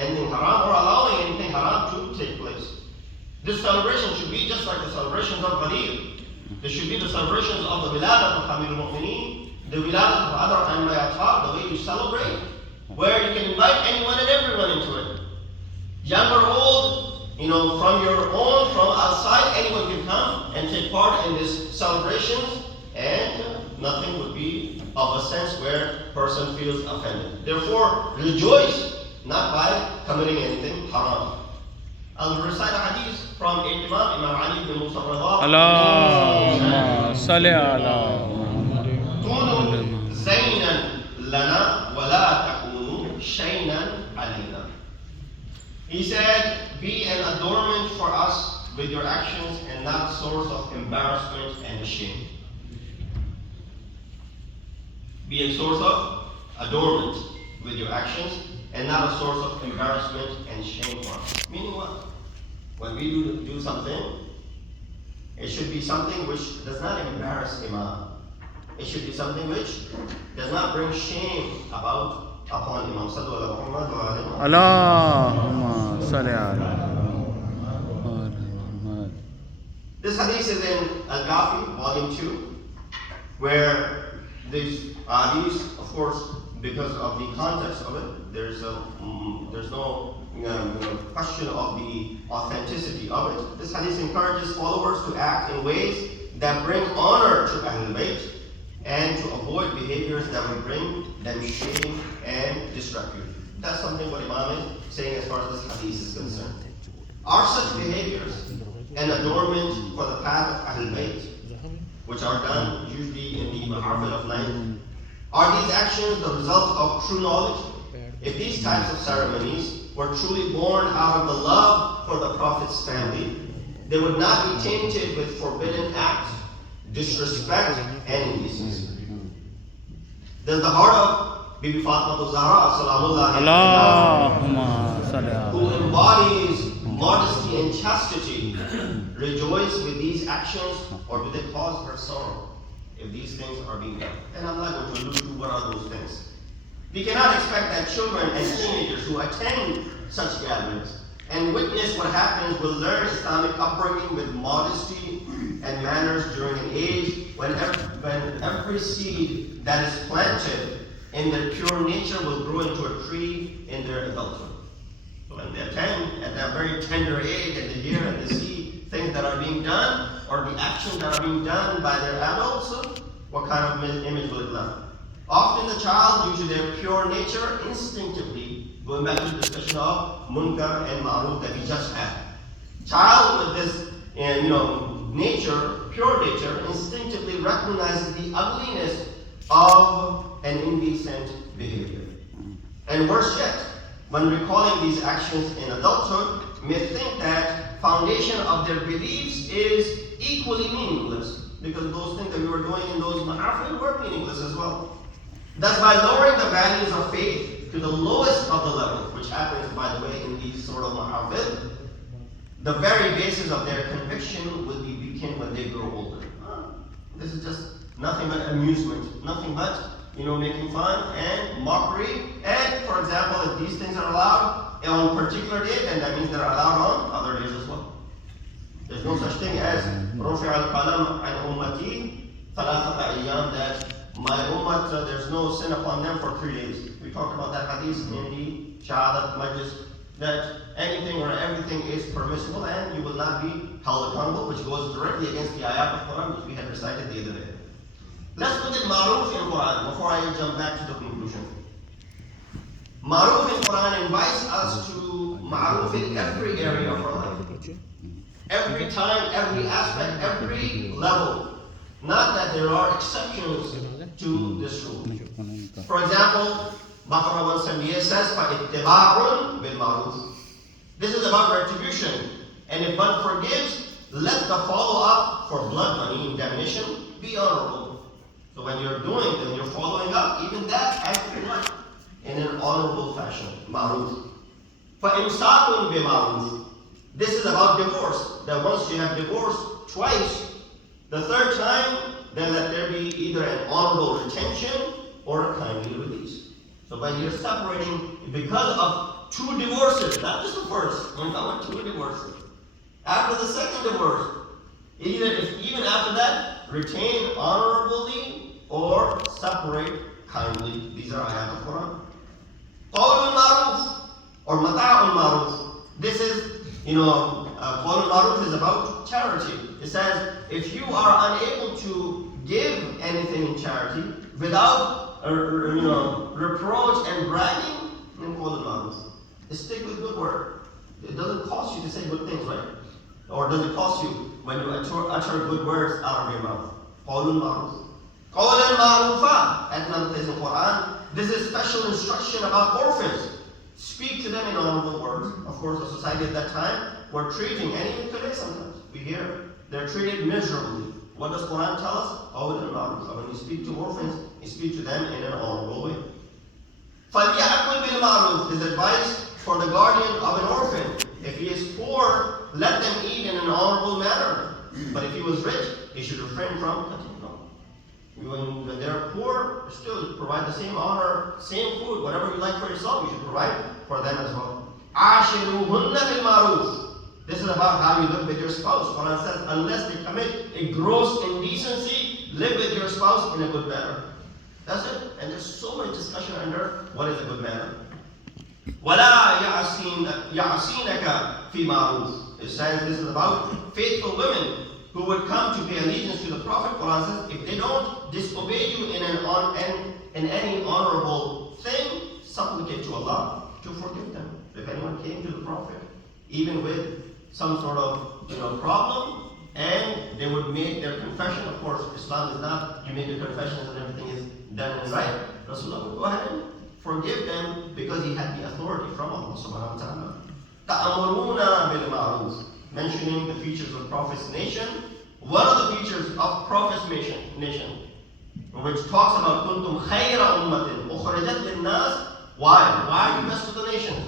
anything haram or allowing anything haram to take place. This celebration should be just like the celebrations of Ghadir. There should be the celebrations of the Wiladat of Amir al-Mu'mineen, the Wiladat of other Anbiya, the way you celebrate, where you can invite anyone and everyone into it. Young or old, from your own, from outside, anyone can come and take part in these celebrations, and nothing would be of a sense where person feels offended. Therefore, rejoice, not by committing anything haram. I'll recite a hadith from Imam Ali ibn Musa Allahumma salli ala Kunu zaynan lana wa la takunu shaynan alina. He said, be an adornment for us with your actions and not a source of embarrassment and shame. Be a source of adornment with your actions and not a source of embarrassment and shame for us. Meaning what? When we do something, it should be something which does not embarrass Imam. It should be something which does not bring shame upon Imam. Allahumma salli ala. This hadith is in Al-Kafi, volume 2, where these hadiths, of course, because of the context of it, there's no question of the authenticity of it. This hadith encourages followers to act in ways that bring honor to Ahl-e-Bait and to avoid behaviors that would bring them shame and disrepute. That's something what Imam is saying as far as this hadith is concerned. Are such behaviors an adornment for the path of Ahl-e-Bait, which are done usually in the mahafil of night? Are these actions the result of true knowledge? If these types of ceremonies were truly born out of the love for the Prophet's family, they would not be tainted with forbidden acts, disrespect, and indecency. Does the heart of Bibi Fatima Zahra, who embodies modesty and chastity, rejoice with these actions, or do they cause her sorrow if these things are being done? And I'm not going to allude to what are those things. We cannot expect that children and teenagers who attend such gatherings and witness what happens will learn Islamic upbringing with modesty and manners during an age when every seed that is planted in their pure nature will grow into a tree in their adulthood. So when they attend at that very tender age and they hear and they see things that are being done or the actions that are being done by their adults, what kind of image will it left? Often the child, due to their pure nature, instinctively, going back to the discussion of munkar and ma'ruf that we just had. Child with this, nature, pure nature, instinctively recognizes the ugliness of an indecent behavior. And worse yet, when recalling these actions in adulthood, may think that foundation of their beliefs is equally meaningless, because those things that we were doing in those mahafil were meaningless as well. Thus, by lowering the values of faith to the lowest of the level, which happens, by the way, in these sort of mahafil, the very basis of their conviction will be weakened when they grow older. This is just nothing but amusement, nothing but making fun and mockery. And for example, if these things are allowed on a particular day, then that means they're allowed on other days as well. There's no such thing as رُفِعَ الْقَلَمْ عَنْ أُمَّتِي ثَلَاثَةَ أَيَّامٍ, that my ummah, there's no sin upon them for 3 days. We talked about that hadith in the Shahadat Majlis, that anything or everything is permissible and you will not be held accountable, which goes directly against the ayat of Quran, which we had recited the other day. Let's look at Ma'ruf in Quran before I jump back to the conclusion. Ma'ruf in Quran invites us to Ma'ruf in every area of our life. Every time, every aspect, every level. Not that there are exceptions to this rule. For example, Baqarah 178 says, فَإِتِّبَاعٌ بِالْمَعْرُوفِ. This is about retribution. And if one forgives, let the follow-up for blood money, indemnition, be honorable. So when you're doing, then you're following up, even that has to be done in an honorable fashion. Ma'ruf. فَإِمْسَاكٌ بِمَعْرُوفِ. This is about divorce. That once you have divorced twice, the third time, then let there be either an honorable retention or a kindly release. So when you're separating, because of 2 divorces, not just the first, when about 2 divorces. After the second divorce, even after that, retain honorably or separate kindly. These are ayat of Quran. Qawl al-Ma'ruf or Mata'ul Ma'ruf. This is, Qawl al-Ma'ruf is about charity. It says, if you are unable to give anything in charity without reproach and bragging, then Qawl al-Ma'ruf. Stick with good word. It doesn't cost you to say good things, right? Or does it cost you when you utter good words out of your mouth? Qawl al-Ma'ruf. Qawl al-Ma'rufa, at another place in the Quran, this is special instruction about orphans. Speak to them in honorable words. Of course, the society at that time were treating, and even today sometimes, we hear, they're treated miserably. What does Quran tell us? Qawl al-Ma'rufa. When you speak to orphans, you speak to them in an honorable way. فَلْيَأْكُلْ بِالْمَعْرُوفِ is advice for the guardian of an orphan. If he is poor, let them eat in an honorable manner. But if he was rich, he should refrain from cutting. When they're poor, still provide the same honor, same food, whatever you like for yourself, you should provide for them as well. عَاشِرُوهُنَّ بِالْمَعْرُوفِ. This is about how you live with your spouse. Quran says, unless they commit a gross indecency, live with your spouse in a good manner. That's it. And there's so much discussion under what is a good manner. وَلَا يَعْصِينَكَ فِي مَعْرُوفٍ. It says this is about faithful women who would come to pay allegiance to the Prophet. Quran says, if they don't disobey you in any honorable thing, supplicate to Allah to forgive them. If anyone came to the Prophet, even with some sort of problem, and they would make their confession. Of course, Islam is not you make your confessions and everything is done and right. Rasulullah would go ahead and forgive them because he had the authority from Allah subhanahu wa ta'ala. تَأْمُرُونَ بِالْمَعْرُوفِ. Mentioning the features of Prophet's nation. One of the features of Prophet's nation, which talks about كُنْتُمْ خَيْرَ أُمَّةٍ أُخْرِجَتْ لِلنَّاسِ. Why? Why are you best of the nations?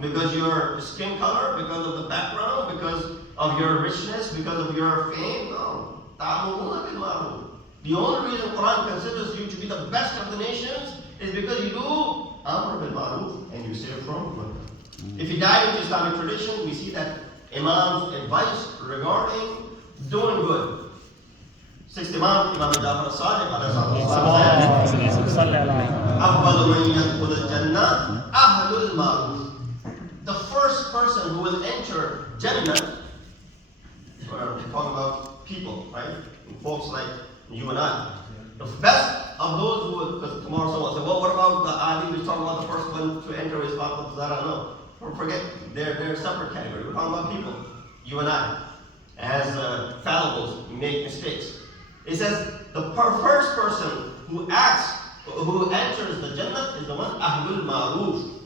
Because your skin color, because of the background, because of your richness, because of your fame? No. تَأْمُرُونَ بِالْمَعْرُوفِ. The only reason Quran considers you to be the best of the nations is because you do Amr bil Ma'ruf and you stay from good. If you dive into Islamic tradition, we see that Imam's advice regarding doing good. 6th Imam, Imam Jafar al-Sadiq, أَوَّلُ مَنْ يَدْخُلُ الْجَنَّةِ أَهْلُ الْمَعْرُوفِ. The first person who will enter Jannah, we're talking about people, right? Folks like you and I. The best of those who will, because tomorrow someone will say, well, what about the Ali? We're talking about the first one to enter is Fatima Zahra. No. Forget, they're a separate category. We're talking about people, you and I. As fallibles, we make mistakes. It says the first person who enters the Jannah is the one Ahlul Ma'ruf,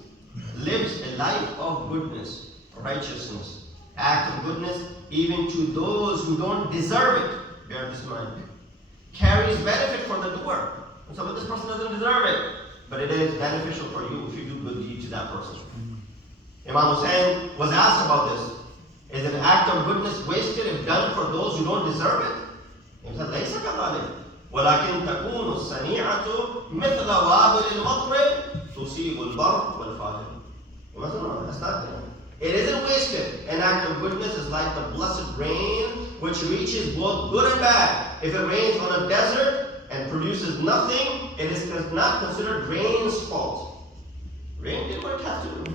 lives a life of goodness, righteousness, act of goodness, even to those who don't deserve it. Bear this in mind. Carries benefit for the doer. And so, but this person doesn't deserve it, but it is beneficial for you if you do good deed to that person. Imam Hussein was asked about this. Is an act of goodness wasted if done for those who don't deserve it? He said, ليس كذلك. ولكن تكون الصنيعة مثل وابل المطر تصيب البر والفاجر. That's not there. It isn't wasted. An act of goodness is like the blessed rain which reaches both good and bad. If it rains on a desert and produces nothing, it is not considered rain's fault. Rain did what it has to do.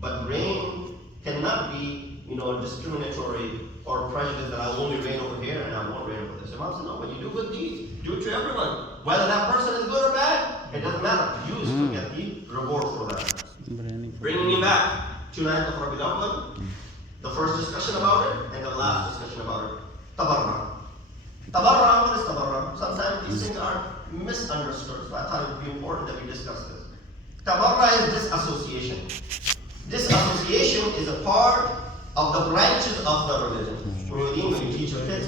But rain cannot be, discriminatory or prejudice that I'll only rain over here and I won't rain over this. Imam said, no, when you do good deeds, do it to everyone. Whether that person is good or bad, it doesn't matter. You still get the reward for that. Bringing you back to Night of Rabiul Awwal, the first discussion about it and the last discussion about it. Tabarra. Tabarra, what is tabarra? Sometimes these things are misunderstood, so I thought it would be important that we discuss this. Tabarra is disassociation. Disassociation is a part of the branches of the religion. When you teach your kids,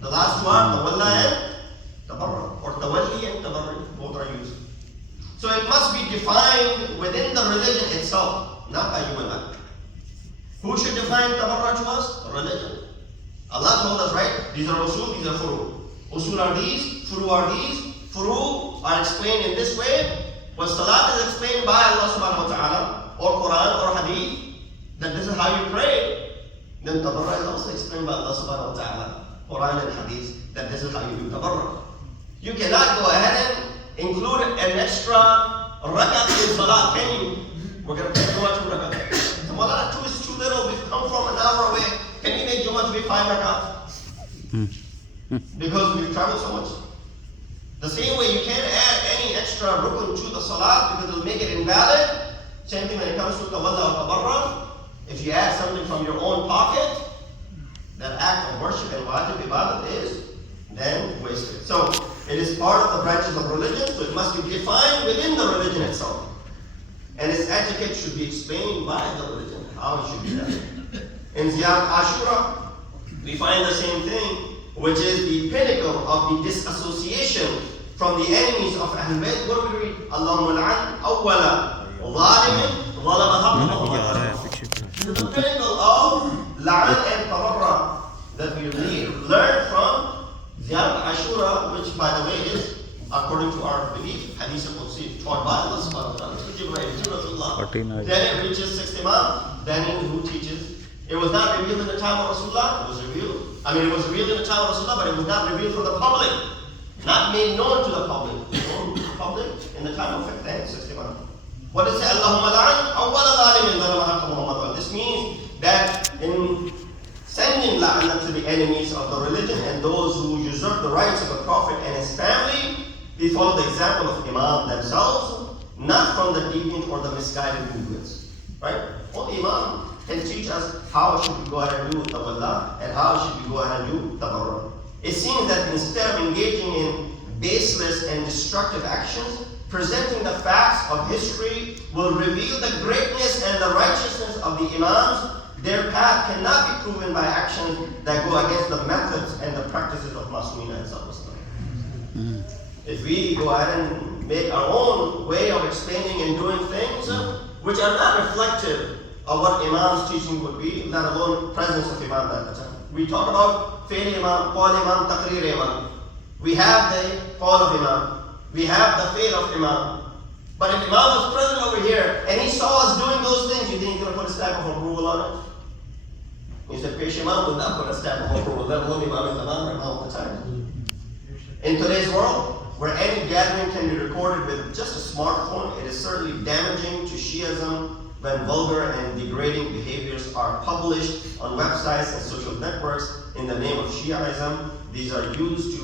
the last one, tawalla and tabarra, or tawalli and tabarri, both are used. So it must be defined within the religion itself, not by you and I. Who should define tabarra to us? Religion. Allah told us, right? These are usul, these are furu. Usul are these, furu are these. Furu are explained in this way. When salat is explained by Allah subhanahu wa ta'ala, or Quran or Hadith that this is how you pray, then tabarra is also explained by Allah subhanahu wa ta'ala. Quran and Hadith that this is how you do tabarra. You cannot go ahead and include an extra rakat in salat, can you? We're going to pray Jummah 2 rakat. The Molana 2 is too little. We've come from an hour away. Can you make Jummah to be 5 rakat? Because we've traveled so much. The same way you can't add any extra rukun to the salat because it'll make it invalid. Same thing when it comes to tawalla or tabarra. If you add something from your own pocket, that act of worship and wajib ibadat is then wasted. So it is part of the branches of religion, so it must be defined within the religion itself. And its etiquette should be explained by the religion, how it should be done. In Ziyad Ashura, we find the same thing, which is the pinnacle of the disassociation from the enemies of Ahl-e-Bait. What do we read? Allahumma la'an awwala zalimin zalama haqqahu. This is the pinnacle of la'an and tabarra that we learn from Ziyad Ashura, which by the way is, according to our belief, Hadith al-Qudsi taught by Allah subhanahu wa ta'ala. Then it reaches 6th Imam, then who teaches. It was not revealed in the time of Rasulullah, it was revealed in the time of Rasulullah, but it was not revealed for the public. Not made known to the public. Known to the public in the time of 5th and 6th Imam. What does it say? Allahumma la'an awwala zalimin zalama haqqa Muhammad. This means that in sending la'anah to the enemies of the religion and those who usurp the rights of the Prophet and his family, we follow the example of Imam themselves, not from the deviant or the misguided movements. Right? Only Imam can teach us how should we go ahead and do tawalla and how should we go ahead and do tabarra. It seems that instead of engaging in baseless and destructive actions, presenting the facts of history will reveal the greatness and the righteousness of the Imams. Their path cannot be proven by actions that go against the methods and the practices of Masumina and Sallallahu. If we go ahead and make our own way of explaining and doing things which are not reflective of what Imam's teaching would be, let alone presence of Imam at the time. We talk about Fail Imam, Qawl Imam, Taqreer Imam. We have the Qawl of Imam. We have the Fail of Imam. But if Imam was present over here and he saw us doing those things, you think he's going to put a stamp of approval on it? He said, Pesh Imam would not put a stamp of approval, let alone Imam is Imam right all the time. In today's world, where any gathering can be recorded with just a smartphone, it is certainly damaging to Shiism when vulgar and degrading behaviors are published on websites and social networks in the name of Shiaism. These are used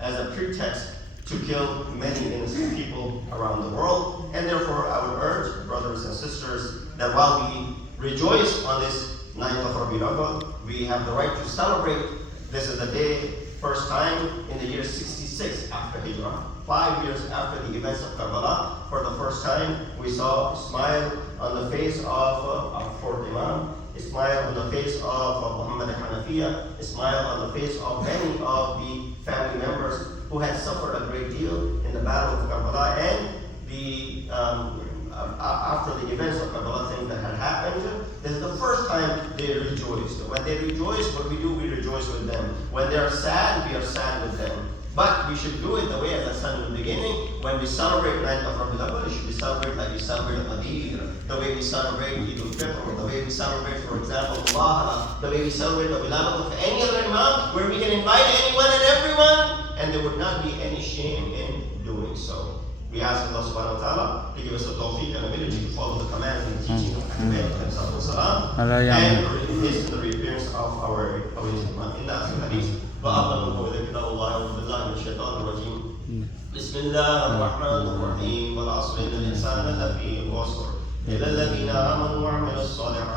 as a pretext to kill many innocent people around the world. And therefore, I would urge brothers and sisters that while we rejoice on this 9th of Rabiul Awwal, we have the right to celebrate. This is the day, first time in the year 66 after Hijrah, 5 years after the events of Karbala. For the first time, we saw a smile on the face of our fourth Imam, a smile on the face of Muhammad Hanafiya, a smile on the face of many of the family members who had suffered a great deal in the battle of Karbala and after the events of Karbala, things that had happened. This is the first time they rejoiced. When they rejoice, what we do, we rejoice with them. When they are sad, we are sad with them. But we should do it the way, as I said in the beginning, when we celebrate 9th of Rabiul Awwal, it should be celebrated like we celebrate Al-Qadir, the way we celebrate Eid al-Fitr, the way we celebrate, for example, Molana, the way we celebrate the Wiladat of any other Imam, where we can invite anyone and everyone, and there would not be any shame in doing so. We ask Allah subhanahu wa ta'ala to give us the tawfiq and ability to follow the commands and teaching of Ahl-e-Bait and hasten the reappearance of our Imam. In that hadith, وأفضل قول كتاب الله وبالله من الشيطان الرجيم. بسم الله الرحمن الرحيم والعصر إن الإنسان لفي خسر إلا الذين آمنوا وعملوا الصالحات